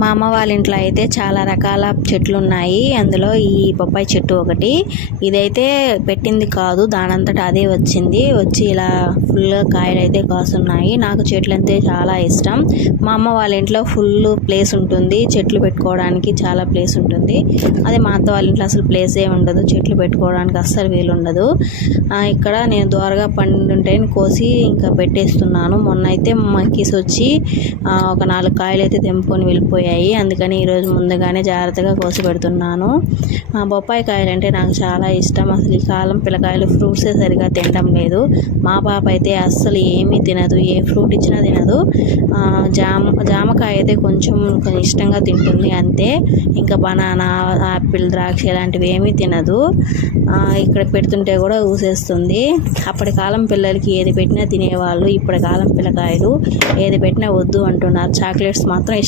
మా అమ్మ వాళ్ళ ఇంట్లో అయితే చాలా రకాల చెట్లు ఉన్నాయి. అందులో ఈ బొప్పాయి చెట్టు ఒకటి. ఇదైతే పెట్టింది కాదు, దానంతట అదే వచ్చి ఇలా ఫుల్ కాయలు అయితే కాస్తున్నాయి. నాకు చెట్లు అంటే చాలా ఇష్టం. మా అమ్మ వాళ్ళ ఇంట్లో ఫుల్ ప్లేస్ ఉంటుంది, చెట్లు పెట్టుకోవడానికి చాలా ప్లేస్ ఉంటుంది. అదే మా అత్త వాళ్ళ ఇంట్లో అసలు ప్లేసే ఉండదు, చెట్లు పెట్టుకోవడానికి అస్సలు వీలు ఉండదు. ఇక్కడ నేను దోరగా పండుంటే కోసి ఇంకా పెట్టేస్తున్నాను. మొన్న అయితే మంకీస్ వచ్చి ఒక 4 కాయలు అయితే తెంపుకొని వెళ్ళిపోయాయి. అందుకని ఈరోజు ముందుగానే జాగ్రత్తగా కోసి పెడుతున్నాను. బొప్పాయి కాయలు అంటే నాకు చాలా ఇష్టం. అసలు ఈ కాలం పిల్లకాయలు ఫ్రూట్సే సరిగా తినడం లేదు. మా పాప అయితే అస్సలు ఏమీ తినదు, ఏ ఫ్రూట్ ఇచ్చినా తినదు. జామకాయ అయితే కొంచెం ఇష్టంగా తింటుంది అంతే. ఇంకా బనానా, ఆపిల్, ద్రాక్ష ఇలాంటివి ఏమీ తినదు. ఇక్కడ పెడుతుంటే కూడా ఊసేస్తుంది. అప్పటి కాలం పిల్లలకి ఏది పెట్టినా తినేవాళ్ళు. ఇప్పటి కాలం పిల్లకాయలు ఏది పెట్టినా వద్దు అంటున్నారు. చాక్లెట్స్ మాత్రం ఇష్టం.